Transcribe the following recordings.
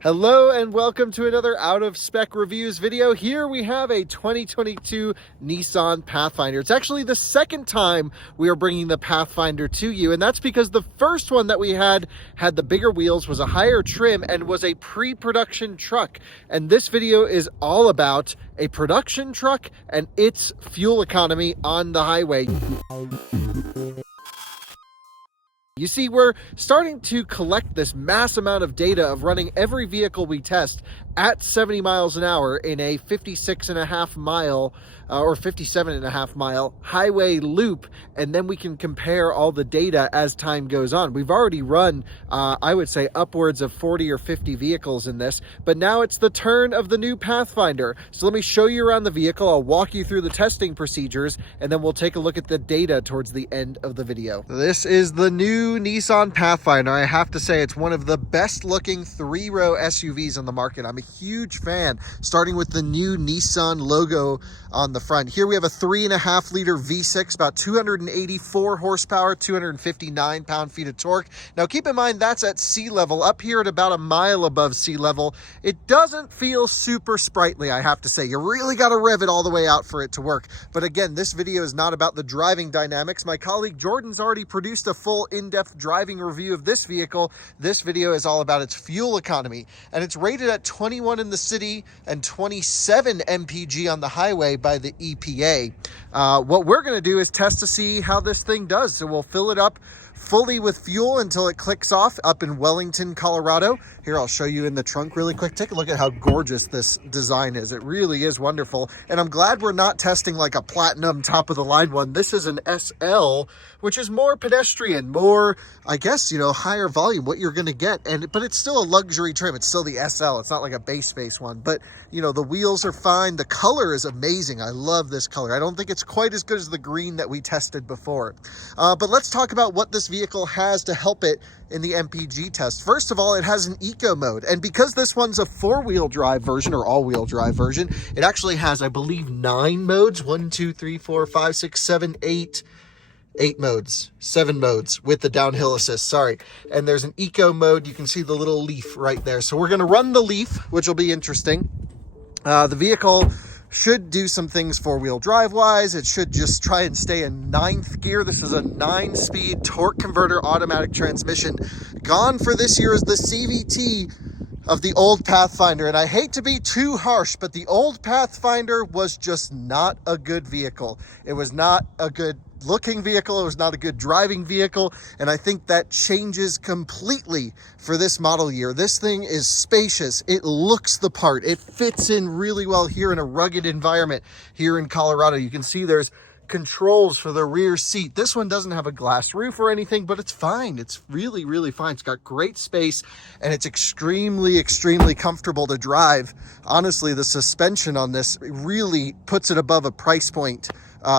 Hello and welcome to another Out of Spec Reviews video. Here we have a 2022 Nissan Pathfinder. It's actually the second time we are bringing the Pathfinder to you, and that's because the first one that we had the bigger wheels, was a higher trim, and was a pre-production truck. And this video is all about a production truck and its fuel economy on the highway. You see, we're starting to collect this mass amount of data of running every vehicle we test at 70 miles an hour in a 56.5 mile or 57.5 mile highway loop, and then we can compare all the data as time goes on. We've already run, I would say, upwards of 40 or 50 vehicles in this, but now it's the turn of the new Pathfinder. So let me show you around the vehicle. I'll walk you through the testing procedures, and then we'll take a look at the data towards the end of the video. This is the new Nissan Pathfinder. I have to say, it's one of the best looking three-row SUVs on the market. I'm a huge fan, starting with the new Nissan logo on the front. Here we have a 3.5 liter V6, about 284 horsepower, 259 pound-feet of torque. Now keep in mind, that's at sea level. Up here at about a mile above sea level, it doesn't feel super sprightly, I have to say. You really got to rev it all the way out for it to work. But again, this video is not about the driving dynamics. My colleague Jordan's already produced a full in-depth driving review of this vehicle. This video is all about its fuel economy, and it's rated at 21 in the city and 27 MPG on the highway by the EPA. What we're going to do is test to see how this thing does. So we'll fill it up fully with fuel until it clicks off up in Wellington, Colorado. Here, I'll show you in the trunk really quick. Take a look at how gorgeous this design is. It really is wonderful. And I'm glad we're not testing like a platinum top of the line one. This is an SL, which is more pedestrian, more, I guess, you know, higher volume, what you're going to get. But it's still a luxury trim. It's still the SL. It's not like a base one, but you know, the wheels are fine. The color is amazing. I love this color. I don't think it's quite as good as the green that we tested before. But let's talk about what this vehicle has to help it in the MPG test. First of all, it has an eco mode, and because this one's a four-wheel drive version or all-wheel drive version, it actually has, I believe, 9 modes. 1, 2, 3, 4, 5, 6, 7, 8 modes, 7 modes with the downhill assist, sorry. And there's an eco mode. You can see the little leaf right there. So we're going to run the leaf, which will be interesting. The vehicle should do some things four-wheel drive wise. It should just try and stay in 9th gear. This is a 9-speed torque converter automatic transmission. Gone for this year is the CVT of the old Pathfinder. And I hate to be too harsh, but the old Pathfinder was just not a good vehicle. It was not a good looking vehicle. It was not a good driving vehicle. And I think that changes completely for this model year. This thing is spacious. It looks the part. It fits in really well here in a rugged environment here in Colorado. You can see there's controls for the rear seat. This one doesn't have a glass roof or anything, but it's fine. It's really, really fine. It's got great space, and it's extremely, extremely comfortable to drive. Honestly, the suspension on this really puts it above a price point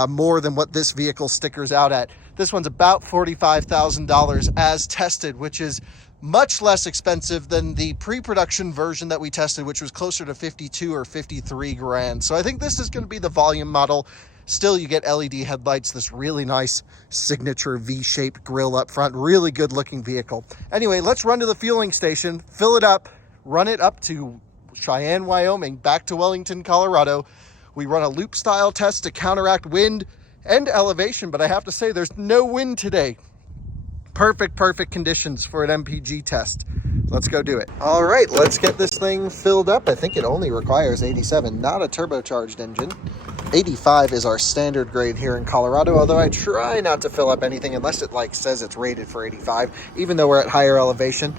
more than what this vehicle stickers out at. This one's about $45,000 as tested, which is much less expensive than the pre-production version that we tested, which was closer to 52 or 53 grand. So I think this is going to be the volume model. Still, you get LED headlights, this really nice signature V-shaped grille up front. Really good looking vehicle. Anyway, let's run to the fueling station, fill it up, run it up to Cheyenne, Wyoming, back to Wellington, Colorado. We run a loop style test to counteract wind and elevation, but I have to say there's no wind today. Perfect conditions for an MPG test. Let's go do it. All right, let's get this thing filled up. I think it only requires 87, not a turbocharged engine. 85 is our standard grade here in Colorado, although I try not to fill up anything unless it like says it's rated for 85, even though we're at higher elevation.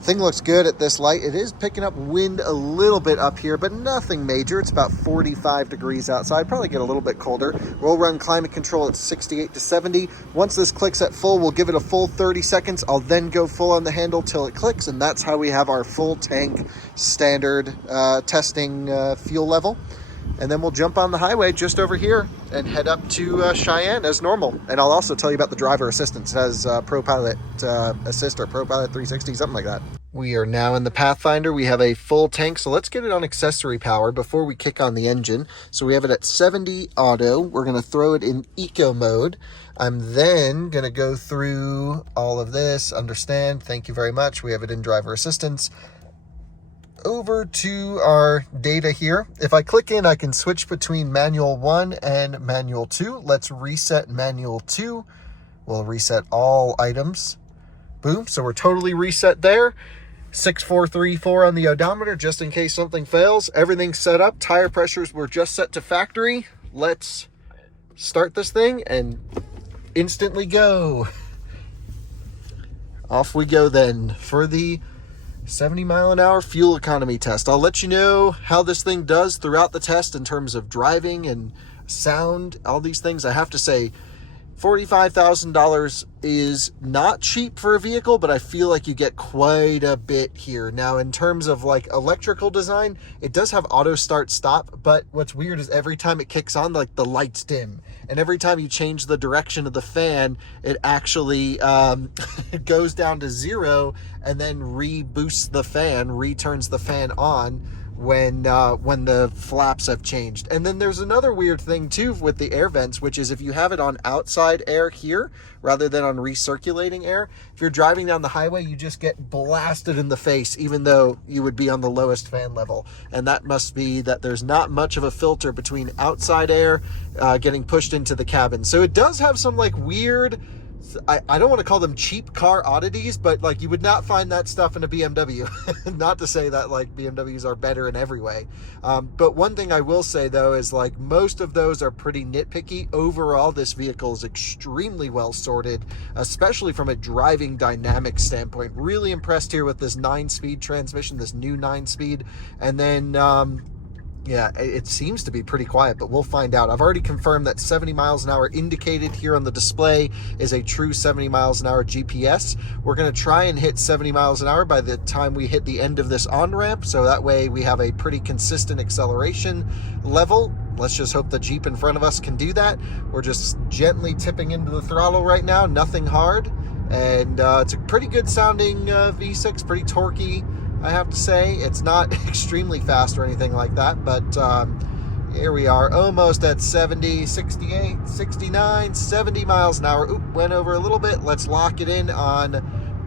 Thing looks good at this light. It is picking up wind a little bit up here, but nothing major. It's about 45 degrees outside, probably get a little bit colder. We'll run climate control at 68 to 70. Once this clicks at full, we'll give it a full 30 seconds. I'll then go full on the handle till it clicks, and that's how we have our full tank standard testing fuel level. And then we'll jump on the highway just over here and head up to Cheyenne as normal. And I'll also tell you about the driver assistance. It has ProPilot Assist or ProPilot 360, something like that. We are now in the Pathfinder. We have a full tank, so let's get it on accessory power before we kick on the engine. So we have it at 70 auto. We're going to throw it in eco mode. I'm then going to go through all of this, understand, thank you very much. We have it in driver assistance. over to our data here. If I click in, I can switch between manual 1 and manual 2. Let's reset manual 2. We'll reset all items. Boom. So we're totally reset there. 6434 on the odometer, just in case something fails. Everything's set up. Tire pressures were just set to factory. Let's start this thing and instantly go. Off we go then for the 70 mile an hour fuel economy test. I'll let you know how this thing does throughout the test in terms of driving and sound, all these things. I have to say, $45,000 is not cheap for a vehicle, but I feel like you get quite a bit here. Now, in terms of like electrical design, it does have auto start stop, but what's weird is every time it kicks on, like the lights dim. And every time you change the direction of the fan, it actually it goes down to 0 and then reboosts the fan, returns the fan on when the flaps have changed. And then there's another weird thing too with the air vents, which is if you have it on outside air here rather than on recirculating air, if you're driving down the highway, you just get blasted in the face even though you would be on the lowest fan level. And that must be that there's not much of a filter between outside air getting pushed into the cabin. So it does have some like weird, I don't want to call them cheap car oddities, but like you would not find that stuff in a BMW. Not to say that like BMWs are better in every way. But one thing I will say though is like most of those are pretty nitpicky. Overall, this vehicle is extremely well sorted, especially from a driving dynamic standpoint. Really impressed here with this 9-speed transmission, this new 9-speed. And then, yeah, it seems to be pretty quiet, but we'll find out. I've already confirmed that 70 miles an hour indicated here on the display is a true 70 miles an hour GPS. We're going to try and hit 70 miles an hour by the time we hit the end of this on-ramp, so that way we have a pretty consistent acceleration level. Let's just hope the Jeep in front of us can do that. We're just gently tipping into the throttle right now, nothing hard. And it's a pretty good sounding V6, pretty torquey. I have to say, it's not extremely fast or anything like that, but here we are almost at 70, 68, 69, 70 miles an hour. Oop, went over a little bit. Let's lock it in on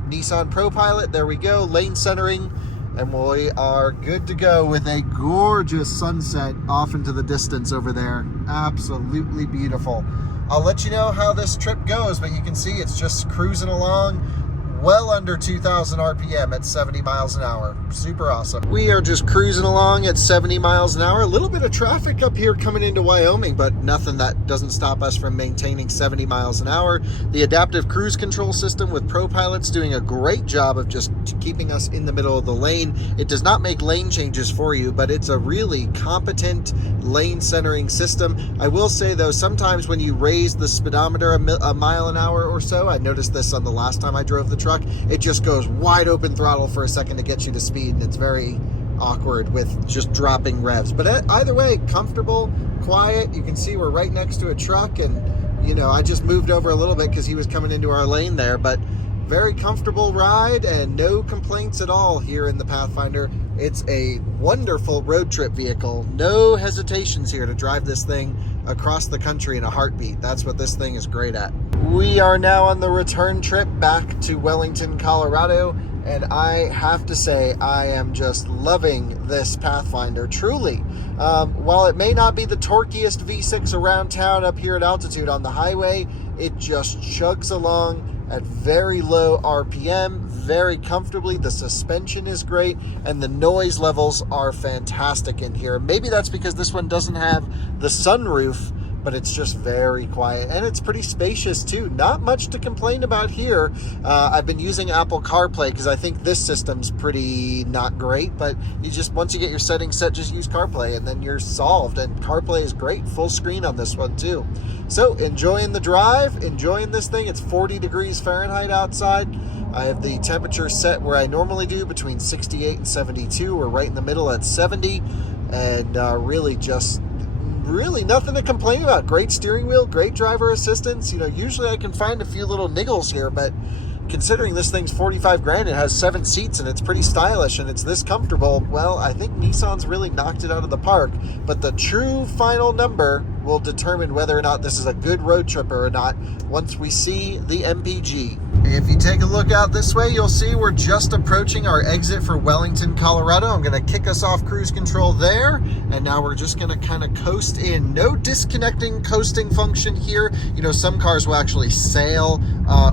Nissan ProPilot. There we go, lane centering, and we are good to go with a gorgeous sunset off into the distance over there. Absolutely beautiful. I'll let you know how this trip goes, but you can see it's just cruising along. Well under 2,000 RPM at 70 miles an hour. Super awesome. We are just cruising along at 70 miles an hour. A little bit of traffic up here coming into Wyoming, but nothing that doesn't stop us from maintaining 70 miles an hour. The adaptive cruise control system with ProPilot's doing a great job of just keeping us in the middle of the lane. It does not make lane changes for you, but it's a really competent lane centering system. I will say though, sometimes when you raise the speedometer a mile an hour or so, I noticed this on the last time I drove the truck, it just goes wide open throttle for a second to get you to speed, and it's very awkward with just dropping revs. But either way, comfortable, quiet. You can see we're right next to a truck, and you know, I just moved over a little bit because he was coming into our lane there, but very comfortable ride and no complaints at all here in the Pathfinder. It's a wonderful road trip vehicle. No hesitations here to drive this thing across the country in a heartbeat. That's what this thing is great at. We are now on the return trip back to Wellington, Colorado, and I have to say I am just loving this Pathfinder, truly. While it may not be the torquiest V6 around town up here at altitude on the highway, it just chugs along at very low RPM, very comfortably. The suspension is great, and the noise levels are fantastic in here. Maybe that's because this one doesn't have the sunroof, but it's just very quiet, and it's pretty spacious too. Not much to complain about here. I've been using Apple CarPlay because I think this system's pretty not great, but you just, once you get your settings set, just use CarPlay and then you're solved. And CarPlay is great, full screen on this one too. So enjoying the drive, enjoying this thing. It's 40 degrees Fahrenheit outside. I have the temperature set where I normally do, between 68 and 72. We're right in the middle at 70, and really nothing to complain about. Great steering wheel, great driver assistance. You know, usually I can find a few little niggles here, but considering this thing's 45 grand, it has 7 seats and it's pretty stylish and it's this comfortable, well, I think Nissan's really knocked it out of the park. But the true final number will determine whether or not this is a good road tripper or not once we see the MPG. If you take a look out this way, you'll see we're just approaching our exit for Wellington, Colorado. I'm going to kick us off cruise control there, and now we're just going to kind of coast in. No disconnecting coasting function here. You know, some cars will actually sail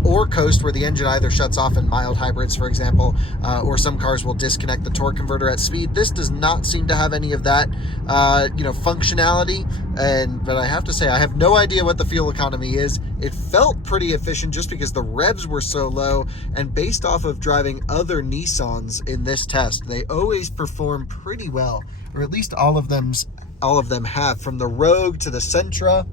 or coast where the engine either shuts off in mild hybrids, for example, or some cars will disconnect the torque converter at speed. This does not seem to have any of that, functionality. But I have to say, I have no idea what the fuel economy is. It felt pretty efficient just because the revs were so low, and based off of driving other Nissans in this test, they always perform pretty well, or at least all of them have, from the Rogue to the Sentra.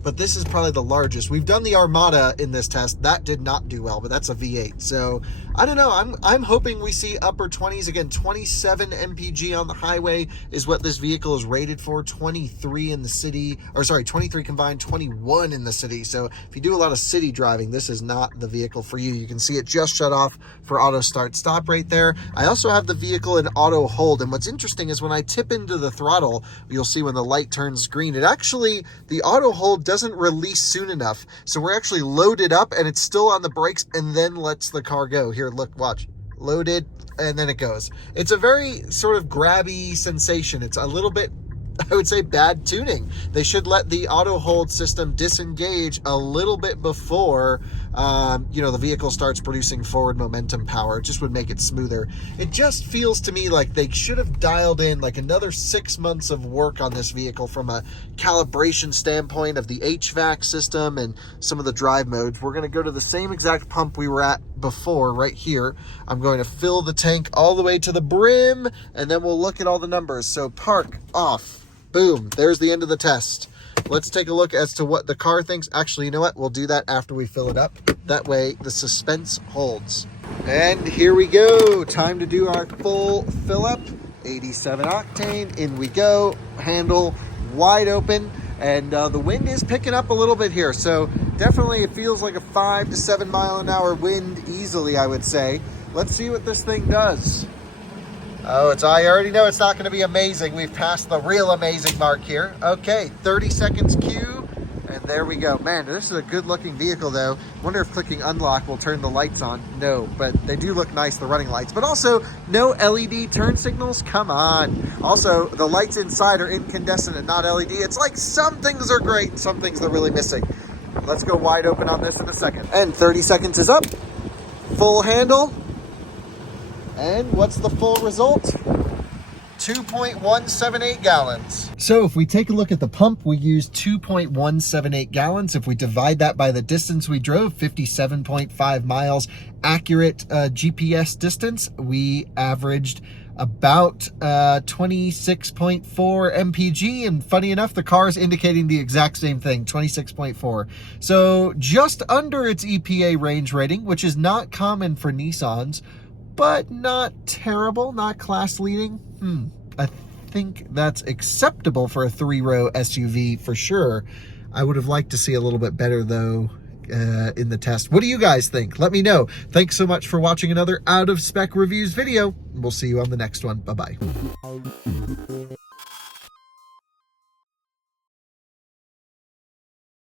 But this is probably the largest. We've done the Armada in this test. That did not do well, but that's a V8. So I don't know. I'm hoping we see upper 20s. Again, 27 MPG on the highway is what this vehicle is rated for. 23 in the city, or sorry, 23 combined, 21 in the city. So if you do a lot of city driving, this is not the vehicle for you. You can see it just shut off for auto start stop right there. I also have the vehicle in auto hold. And what's interesting is when I tip into the throttle, you'll see when the light turns green, it actually, the auto hold doesn't release soon enough. So we're actually loaded up and it's still on the brakes and then lets the car go. Here, look, watch. Loaded, and then it goes. It's a very sort of grabby sensation. It's a little bit, I would say, bad tuning. They should let the auto hold system disengage a little bit before, the vehicle starts producing forward momentum power. It just would make it smoother. It just feels to me like they should have dialed in like another 6 months of work on this vehicle from a calibration standpoint of the HVAC system and some of the drive modes. We're going to go to the same exact pump we were at before right here. I'm going to fill the tank all the way to the brim, and then we'll look at all the numbers. So park, off, boom, there's the end of the test. Let's take a look as to what the car thinks. Actually, you know what? We'll do that after we fill it up. That way the suspense holds. And here we go. Time to do our full fill up. 87 octane, in we go. Handle wide open. And the wind is picking up a little bit here. So definitely it feels like a 5 to 7 mile an hour wind easily, I would say. Let's see what this thing does. Oh, I already know it's not going to be amazing. We've passed the real amazing mark here. Okay, 30 seconds Q, and there we go. Man, this is a good-looking vehicle, though. Wonder if clicking unlock will turn the lights on. No, but they do look nice, the running lights. But also, no LED turn signals? Come on. Also, the lights inside are incandescent and not LED. It's like some things are great, some things they're really missing. Let's go wide open on this in a second. And 30 seconds is up. Full handle. And what's the full result? 2.178 gallons. So if we take a look at the pump, we used 2.178 gallons. If we divide that by the distance we drove, 57.5 miles, accurate GPS distance, we averaged about 26.4 MPG, and funny enough, the car is indicating the exact same thing, 26.4. So just under its EPA range rating, which is not common for Nissans, but not terrible, not class leading. I think that's acceptable for a 3-row SUV for sure. I would have liked to see a little bit better though in the test. What do you guys think? Let me know. Thanks so much for watching another Out of Spec Reviews video. We'll see you on the next one. Bye-bye.